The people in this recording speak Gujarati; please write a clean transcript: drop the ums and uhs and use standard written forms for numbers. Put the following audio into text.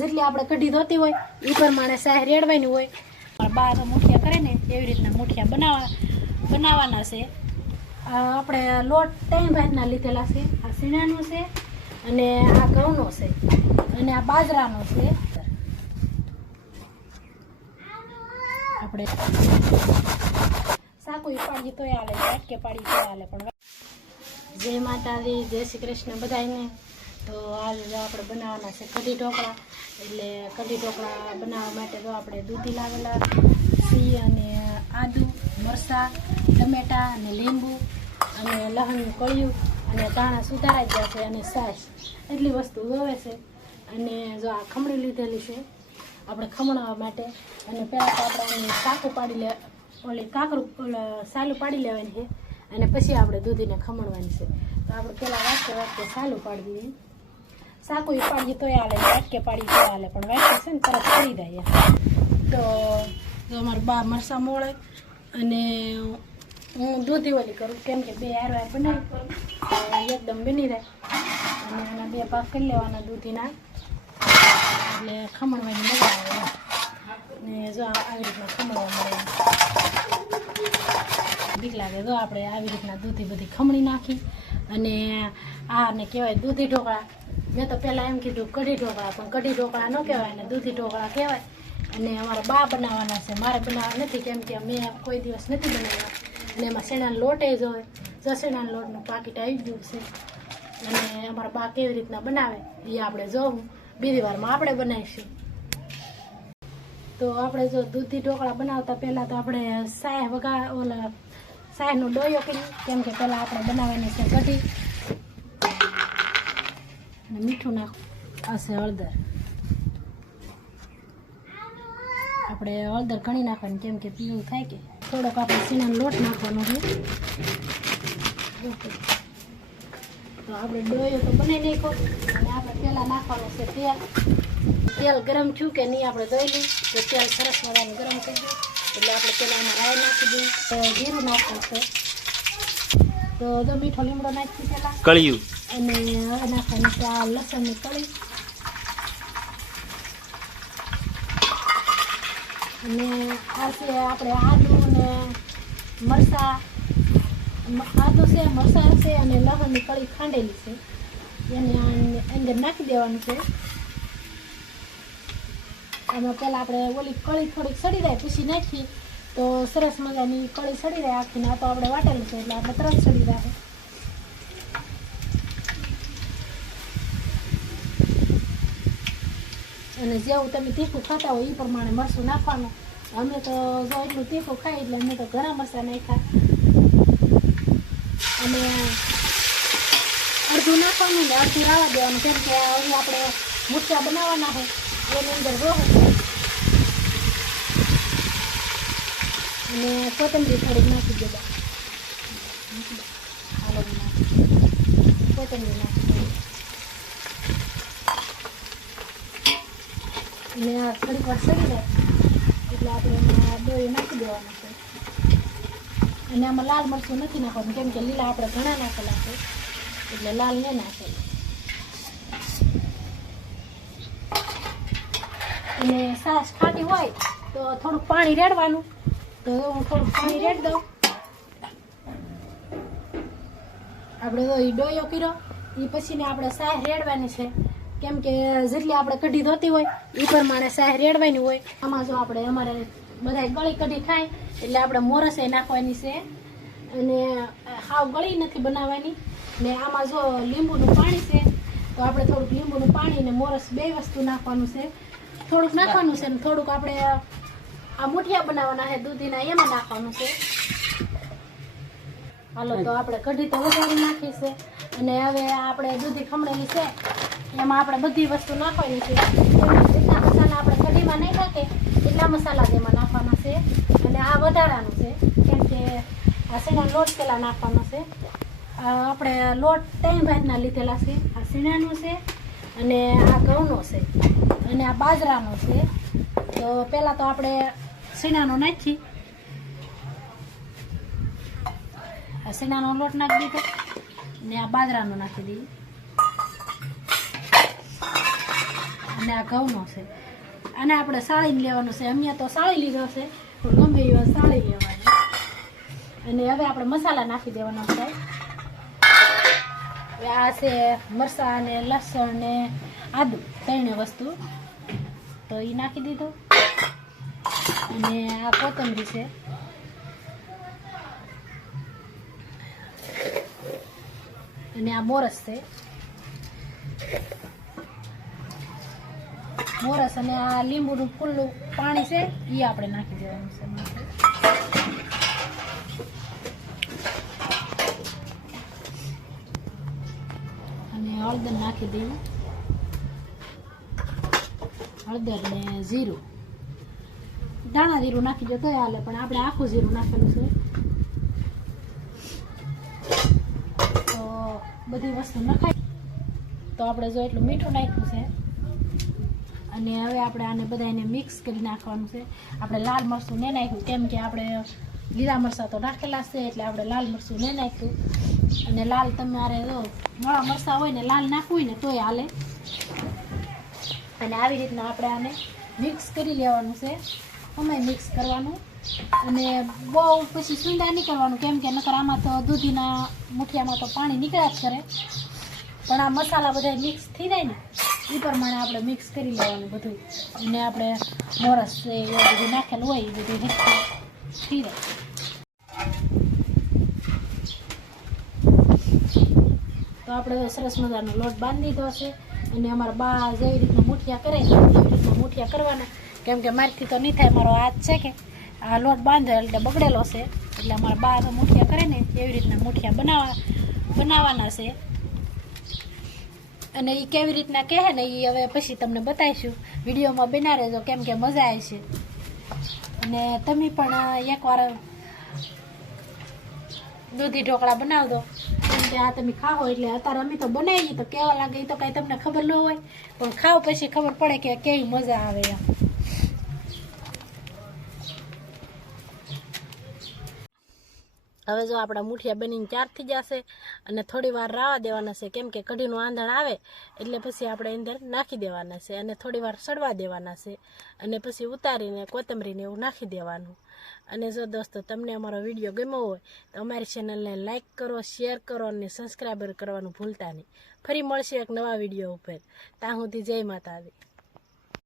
જેટલી આપણે કઢી ધોતી હોય એ પ્રમાણે સાહ રેડવાની હોય. બા તો મુઠિયા કરે ને એવી રીતના મુઠિયા બનાવવાના છે. આપણે લોટ 3 ભાતના લીધેલા છે. આ સીણાનો છે અને આ ઘઉંનો છે અને આ બાજરાનો છે. આપણે સાકું પાડી તોય હાલે, વાટકે પાડી તોય હાલે. પણ જય માતાજી, જય શ્રી કૃષ્ણ બધાને. તો આજે જો આપણે બનાવવાના છે કઢી ઢોકળા. એટલે કઢી ઢોકળા બનાવવા માટે તો આપણે દૂધી લાવેલા સી અને આદુ, મરચાં, ટમેટા અને લીંબુ અને લસણનું કળિયું અને ધાણા સુધારાઈ ગયા છે અને છાશ, એટલી વસ્તુ જોવે છે. અને જો આ ખમણી લીધેલી છે આપણે ખમણાવવા માટે. અને પહેલાં તો આપણે આની સાકું પાડી ઓલી કાકરું સાલું પાડી લેવાની છે અને પછી આપણે દૂધીને ખમણવાની છે. તો આપણે પહેલાં વાટકે સાલું પાડી દઈએ. સાકું પાડીએ તોય હાલે, વાટકે પાડીએ તોય હાલે, પણ વાટકે છે ને તરત પડી જાય. તો જો અમારે બા મરચાં મોળે અને હું દૂધી ઓલી કરું, કેમ કે 2 હાર બનાવી એકદમ બની જાય. અને આના 2 ભાગ કરી લેવાના દૂધીના, એટલે ખમણવાની મજા આવે. ને જો આવી રીતના ખમણવા મળે બીક લાગે. જો આપણે આવી રીતના દૂધી બધી ખમણી નાખી અને આને કહેવાય દૂધી ઢોકળા. મેં તો પહેલાં એમ કીધું કઢી ઢોકળા, પણ કઢી ઢોકળા ન કહેવાય ને દૂધી ઢોકળા કહેવાય. અને અમારા બા બનાવવાના છે, મારે બનાવવા નથી, કેમ કે મેં કોઈ દિવસ નથી બનાવ્યા. અને એમાં શેણાનો લોટ જ હોય. જો શેણાના લોટનું પાકીટ આવી ગયું છે અને અમારા બા કેવી રીતના બનાવે એ આપણે જોવું. બીજી વારમાં આપણે બનાવીશું. તો આપણે જો દૂધી ઢોકળા બનાવતા પહેલાં તો આપણે સાયનો ડોયો કરી, કેમ કે પહેલાં આપણે બનાવવાની છે કઢી. અને મીઠું નાખવું, આ છે હળદર. આપણે હળદર ઘણી નાખવાની, કેમ કે પીળું થાય. કે થોડોક આપણે સીણાનો લોટ નાખવાનો છે. તો આપણે ડોયો તો બનાવી નાખો અને આપણે પહેલાં નાખવાનું છે તેલ. તેલ ગરમ થયું કે નહીં આપણે જોઈ લઈએ. તો તેલ સરસ મજાનું ગરમ થઈ ગયું એટલે આપણે પહેલાં એમાં રાઈ નાખી દઈએ. તો જીરું નાખવું છે. તો જો મીઠો લીમડો નાખી પહેલાં કળિયું અને હવે નાખવાનું છે આ લસણની કળી. અને આ છે આપણે આદુ અને મરચાં, આદુ છે, મરચાં છે અને લસણની કળી ખાંડેલી છે એને અંદર નાખી દેવાનું છે. એમાં પહેલાં આપણે ઓલી કળી થોડીક સડી જાય પછી નાખીએ તો સરસ મજાની કળી સડી જાય આખીને. આ તો આપણે વાટેલું છે એટલે આપણે તરત સડી જાય. અને જેવું તમે તીખું ખાતા હોય એ પ્રમાણે મરચું નાખવાનું. અમે તો જો એટલું તીખું ખાઈ એટલે અમે તો ઘણા મરચાં નાખ્યા. અને અડધું નાખવાનું ને અડધું રાવા દેવાનું, કેમ કે હવે આપણે મુઠિયા બનાવવાના હોય એની અંદર રોહું. અને કોથમરી થોડીક નાખી દેવા. હાલો કોથમરી નાખી અને આ થોડીક વાર સડી જાય એટલે આપણે એમાં દોરી નાખી દેવાનું છે. અને આમાં લાલ મરચું નથી નાખવાનું, કેમ કે લીલા આપણે ઘણા નાખેલા છે એટલે લાલ નહીં નાખેલું. અને છાશ ખાટી હોય તો થોડુંક પાણી રેડવાનું. તો હું થોડુંક પાણી રેડ દઉં. આપણે તો એ ડોયો કર્યો એ પછીને આપણે છાશ રેડવાની છે, કેમ કે જેટલી આપણે કઢી ધોતી હોય એ પ્રમાણે છાશ રેડવાની હોય. આમાં જો આપણે અમારે બધા ગળી કઢી ખાય એટલે આપણે મોરસ નાખવાની છે અને હાવ ગળી નથી બનાવવાની. ને આમાં જો લીંબુનું પાણી છે તો આપણે થોડુંક લીંબુનું પાણી ને મોરસ 2 વસ્તુ નાખવાનું છે. થોડુંક નાખવાનું છે ને થોડુંક આપણે આ મુઠિયા બનાવવાના છે દૂધીના એમાં નાખવાનું છે. હાલો તો આપણે કઢી તો વધારી નાખી છે અને હવે આપણે દૂધી ખમણેલી છે એમાં આપણે બધી વસ્તુ નાખવાની છે. જેટલા મસાલા આપણે કઢીમાં નહીં નાખે એટલા મસાલા તેમાં નાખવાના છે. અને આ વધારાનું છે, કેમ કે આ શેણાનો લોટ પહેલાં નાખવાનો છે. આપણે લોટ 3 ભાતના લીધેલા છે. આ શેણાનો છે અને આ ઘઉંનો છે અને આ બાજરાનો છે. તો પહેલાં તો આપણે શેણાનો નાખી, આ શેણાનો લોટ નાખી દીધો ને આ બાજરાનો નાખી દઈએ. અને આ ઘઉંનો છે. આને આપણે સાળીને લેવાનું છે. અહીંયા તો સાળી લીધો છે, પણ ગમે એવા સાળી લેવાનું. અને હવે આપણે મસાલા નાખી દેવાના છે. હવે આ છે મરચાં ને લસણ ને આદુ, ત્રણે વસ્તુ તો એ નાખી દીધું. અને આ કોથમરી છે. અને આ મોરસ છે, મોરસ. અને આ લીંબુનું ખુલ્લું પાણી છે એ આપણે નાખી દેવાનું છે. અને હળદર નાખી દઈએ, હળદર ને જીરું, દાણા જીરું નાખી દો તોય હાલે, પણ આપણે આખું જીરું નાખેલું છે. તો બધી વસ્તુ નખાય. તો આપણે જો એટલું મીઠું નાખ્યું છે. અને હવે આપણે આને બધાને મિક્સ કરી નાખવાનું છે. આપણે લાલ મરચું નહીં નાખ્યું, કેમ કે આપણે લીલા મરચાં તો નાખેલા છે, એટલે આપણે લાલ મરચું નહીં નાખ્યું. અને લાલ તમારે જો મોળા મરચાં હોય ને લાલ નાખવું હોય ને તોય હાલે. અને આવી રીતના આપણે આને મિક્સ કરી લેવાનું છે. અમે મિક્સ કરવાનું. અને બહુ પછી સુંદા નહીં કરવાનું, કેમ કે નકર આમાં તો દૂધીના મુઠિયામાં તો પાણી નીકળ્યા જ કરે. પણ આ મસાલા બધા મિક્સ થઈ જાય ને એ પ્રમાણે આપણે મિક્સ કરી લેવાનું બધું. અને આપણે મોરસ છે એ બધું નાખેલું હોય એ બધું થઈ જાય. તો આપણે સરસ મજાનો લોટ બાંધી દીધો છે. અને અમારા બા જેવી રીતના મુઠિયા કરે એવી રીતના મુઠિયા કરવાના, કેમ કે મારથી તો નહીં થાય. મારો હાથ છે કે આ લોટ બાંધે એટલે બગડેલો છે, એટલે અમારા બા તો મુઠિયા કરે ને એવી રીતના મુઠિયા બનાવવાના છે. અને એ કેવી રીતના કહે ને એ હવે પછી તમને બતાવીશું. વિડીયોમાં બના રહેજો, કેમ કે મજા આવે છે. અને તમે પણ એકવાર દૂધી ઢોકળા બનાવજો, કેમ કે આ તમે ખાઓ એટલે અત્યારે અમે તો બનાવીએ તો કેવા લાગે એ તો કાંઈ તમને ખબર ન હોય, પણ ખાઓ પછી ખબર પડે કે કેવી મજા આવે એમ. હવે જો આપણા મુઠિયા બનીને તૈયાર થઈ જશે. અને થોડી વાર રાવા દેવાના છે, કેમ કે કઢીનું આંધણ આવે એટલે પછી આપણે અંદર નાખી દેવાના છે. અને થોડી વાર સડવા દેવાના છે. અને પછી ઉતારીને કોથમરીને એવું નાખી દેવાનું. અને જો દોસ્તો તમને અમારો વિડીયો ગમ્યો હોય તો અમારી ચેનલને લાઇક કરો, શેર કરો અને સબસ્ક્રાઈબર કરવાનું ભૂલતા નહીં. ફરી મળશે એક નવા વિડીયો ઉપર. ત્યાં સુધી જય માતાજી.